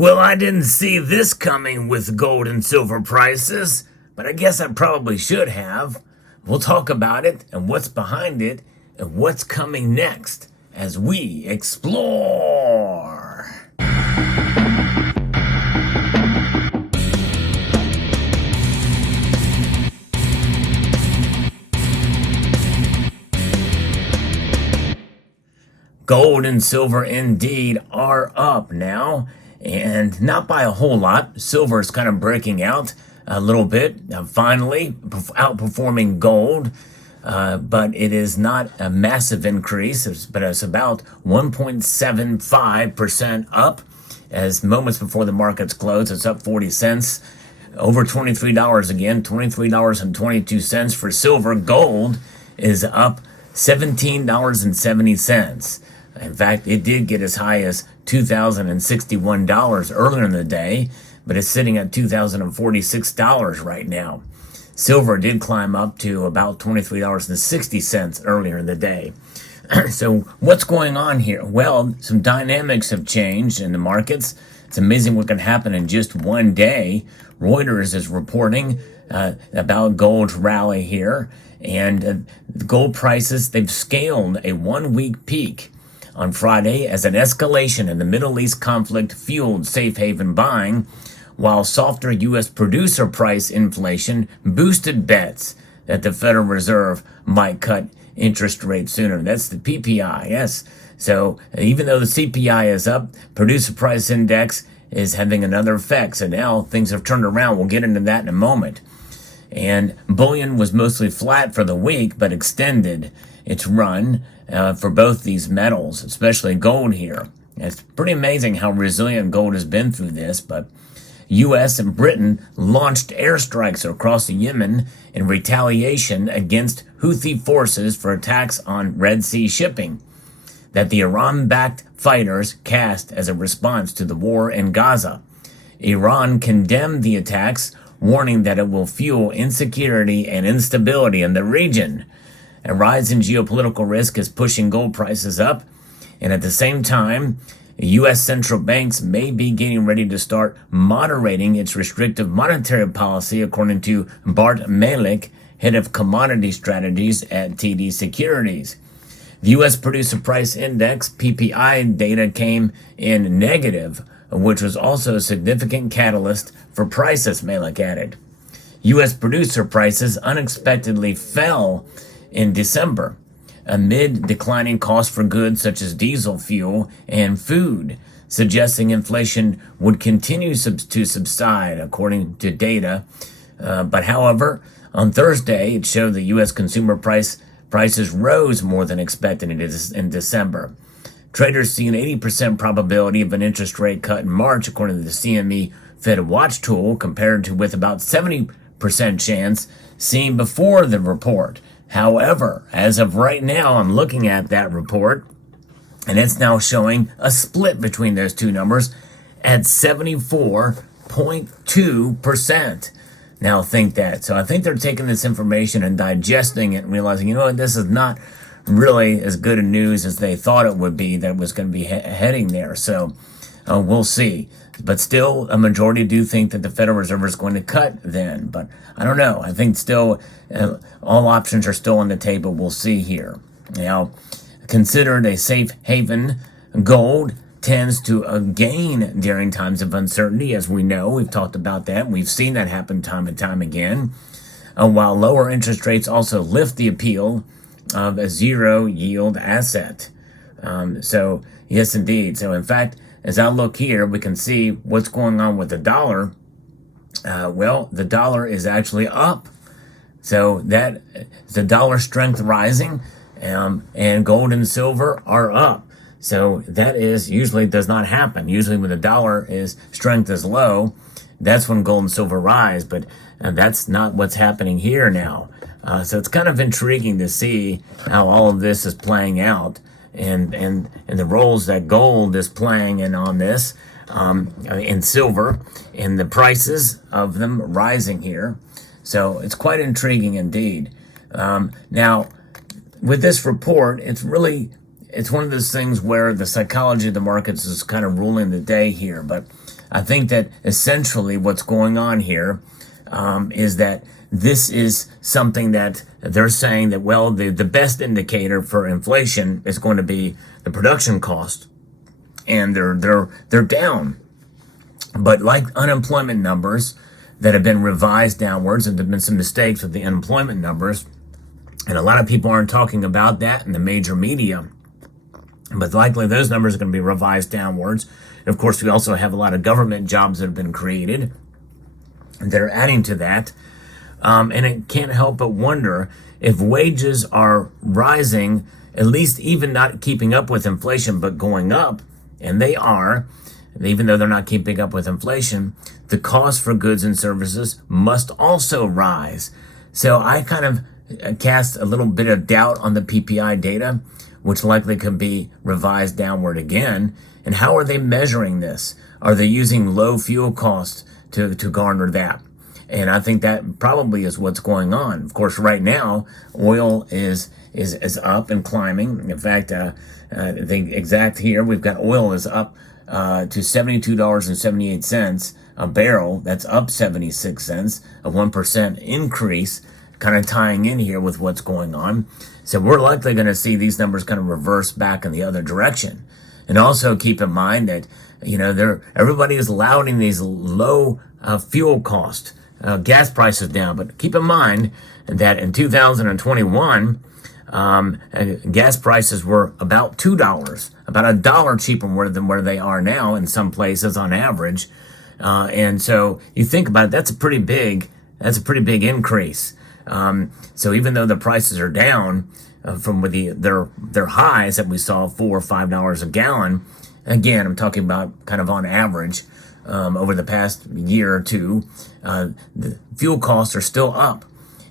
Well, I didn't see this coming with gold and silver prices, but I guess I probably should have. We'll talk about it and what's behind it and what's coming next as we explore. Gold and silver indeed are up now, and not by a whole lot. Silver is kind of breaking out a little bit, finally outperforming gold, but it is not a massive increase, but it's about 1.75% up. As moments before the markets close, it's up 40 cents, over $23 again, $23.22 for silver. Gold is up $17.70. In fact, it did get as high as $2,061 earlier in the day, but it's sitting at $2,046 right now. Silver did climb up to about $23.60 earlier in the day. So what's going on here? Well, some dynamics have changed in the markets. It's amazing what can happen in just one day. Reuters is reporting about gold's rally here, and gold prices, they've scaled a one-week peak on Friday as an escalation in the Middle East conflict fueled safe haven buying, while softer U.S. producer price inflation boosted bets that the Federal Reserve might cut interest rates sooner. That's the PPI, yes. So even though the CPI is up, producer price index is having another effect. So now things have turned around. We'll get into that in a moment. And bullion was mostly flat for the week, but extended its run for both these metals, especially gold here. It's pretty amazing how resilient gold has been through this, but U.S. and Britain launched airstrikes across Yemen in retaliation against Houthi forces for attacks on Red Sea shipping that the Iran-backed fighters cast as a response to the war in Gaza. Iran condemned the attacks, warning that it will fuel insecurity and instability in the region. A rise in geopolitical risk is pushing gold prices up, and at the same time, U.S. central banks may be getting ready to start moderating its restrictive monetary policy, according to Bart Malik, head of commodity strategies at TD Securities. The U.S. Producer Price Index, PPI, data came in negative, which was also a significant catalyst for prices, Malik added. U.S. producer prices unexpectedly fell in December amid declining costs for goods such as diesel fuel and food, suggesting inflation would continue to subside, according to data. But however, on Thursday, it showed the U.S. consumer prices rose more than expected in December. Traders see an 80% probability of an interest rate cut in March, according to the CME Fed Watch tool, compared to with about 70% chance seen before the report. However, as of right now, I'm looking at that report, and it's now showing a split between those two numbers at 74.2%. Now think that. So I think they're taking this information and digesting it and realizing, you know what, this is not really as good a news as they thought it would be, that it was going to be heading there. So we'll see. But still, a majority do think that the Federal Reserve is going to cut then. But I don't know. I think still all options are still on the table. We'll see here. Now, considered a safe haven, gold tends to gain during times of uncertainty, as we know. We've talked about that. We've seen that happen time and time again. While lower interest rates also lift the appeal of a zero yield asset. So, yes, indeed. So, in fact, as I look here, we can see what's going on with the dollar. Well, the dollar is actually up. So that the dollar strength rising, and gold and silver are up. So that is usually does not happen. Usually when the dollar strength is low, that's when gold and silver rise. But that's not what's happening here now. So it's kind of intriguing to see how all of this is playing out. And the roles that gold is playing in on this, and silver, and the prices of them rising here. So it's quite intriguing indeed. Now, with this report, it's one of those things where the psychology of the markets is kind of ruling the day here. But I think that essentially what's going on here is that this is something that they're saying that, well, the best indicator for inflation is going to be the production cost, and they're down. But like unemployment numbers that have been revised downwards, and there have been some mistakes with the unemployment numbers, and a lot of people aren't talking about that in the major media, but likely those numbers are going to be revised downwards. And of course, we also have a lot of government jobs that have been created that are adding to that. And it can't help but wonder if wages are rising, at least even not keeping up with inflation, but going up, and they are, even though they're not keeping up with inflation, the cost for goods and services must also rise. So I kind of cast a little bit of doubt on the PPI data, which likely could be revised downward again. And how are they measuring this? Are they using low fuel costs to garner that? And I think that probably is what's going on. Of course, right now, oil is up and climbing. In fact, the exact here, we've got oil is up to $72.78 a barrel. That's up 76 cents, a 1% increase, kind of tying in here with what's going on. So we're likely going to see these numbers kind of reverse back in the other direction. And also keep in mind that, everybody is lauding these low fuel costs. Gas prices down, but keep in mind that in 2021, gas prices were about $2, about $1 cheaper than where they are now in some places on average. And so you think about it, that's a pretty big increase. So even though the prices are down from their highs that we saw, $4 or $5 a gallon, again, I'm talking about kind of on average. Over the past year or two, the fuel costs are still up.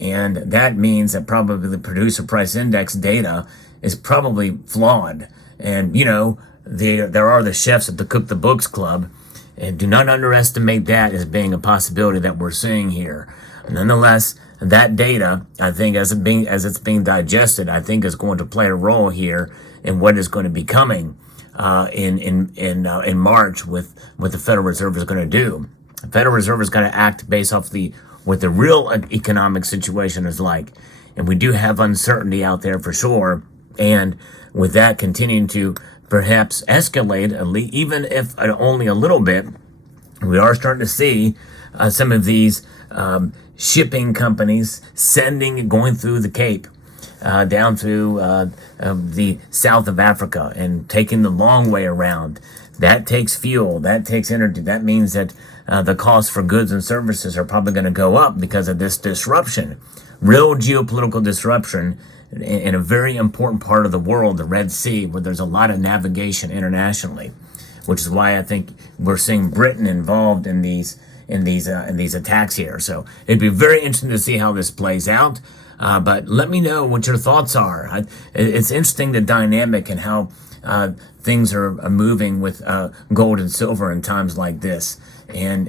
And that means that probably the producer price index data is probably flawed. And, there are the chefs at the Cook the Books Club. And do not underestimate that as being a possibility that we're seeing here. Nonetheless, that data, I think, as it's being digested, I think is going to play a role here in what is going to be coming in March with what the Federal Reserve is going to do. The Federal Reserve is going to act based off what the real economic situation is like. And we do have uncertainty out there for sure. And with that continuing to perhaps escalate, even if only a little bit, we are starting to see some of these shipping companies going through the Cape, down through the south of Africa and taking the long way around. That takes fuel, that takes energy. That means that the costs for goods and services are probably going to go up because of this disruption. Real geopolitical disruption in a very important part of the world, the Red Sea, where there's a lot of navigation internationally, which is why I think we're seeing Britain involved in these attacks here. So it'd be very interesting to see how this plays out. But let me know what your thoughts are. It's interesting, the dynamic and how things are moving with gold and silver in times like this. And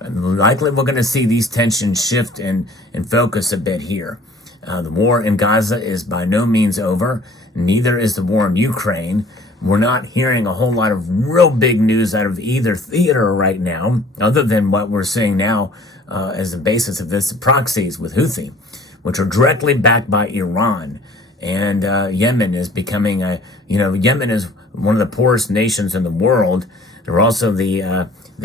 likely we're going to see these tensions shift and focus a bit here. The war in Gaza is by no means over. Neither is the war in Ukraine. We're not hearing a whole lot of real big news out of either theater right now, other than what we're seeing now as the basis of this, proxies with Houthi, which are directly backed by Iran. And Yemen is becoming Yemen is one of the poorest nations in the world. They're also they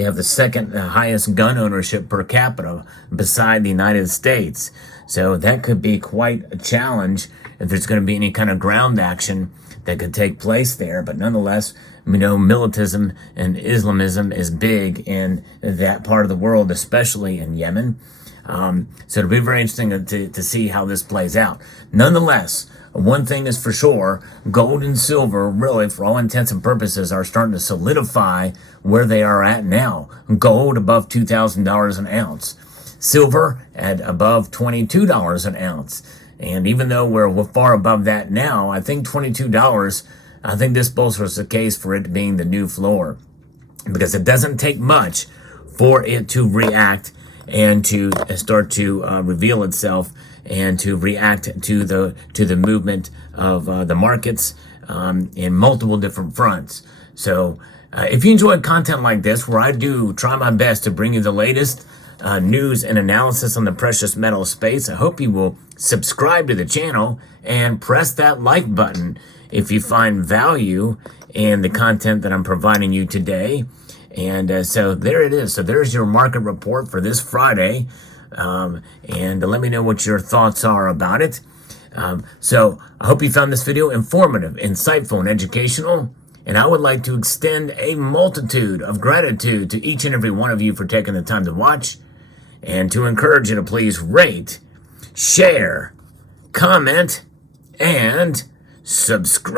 have the second highest gun ownership per capita beside the United States. So that could be quite a challenge if there's going to be any kind of ground action that could take place there. But nonetheless, militantism and Islamism is big in that part of the world, especially in Yemen. So it'll be very interesting to see how this plays out. Nonetheless, one thing is for sure, gold and silver, really, for all intents and purposes, are starting to solidify where they are at now. Gold above $2,000 an ounce. Silver at above $22 an ounce. And even though we're far above that now, I think $22, I think this bolsters the case for it being the new floor. Because it doesn't take much for it to react and to start to reveal itself and to react to the movement of the markets in multiple different fronts. So If you enjoy content like this, where I do try my best to bring you the latest news and analysis on the precious metal space, I hope you will subscribe to the channel and press that like button if you find value in the content that I'm providing you today. And so there it is. So there's your market report for this Friday. And let me know what your thoughts are about it. So I hope you found this video informative, insightful, and educational. And I would like to extend a multitude of gratitude to each and every one of you for taking the time to watch, and to encourage you to please rate, share, comment, and subscribe.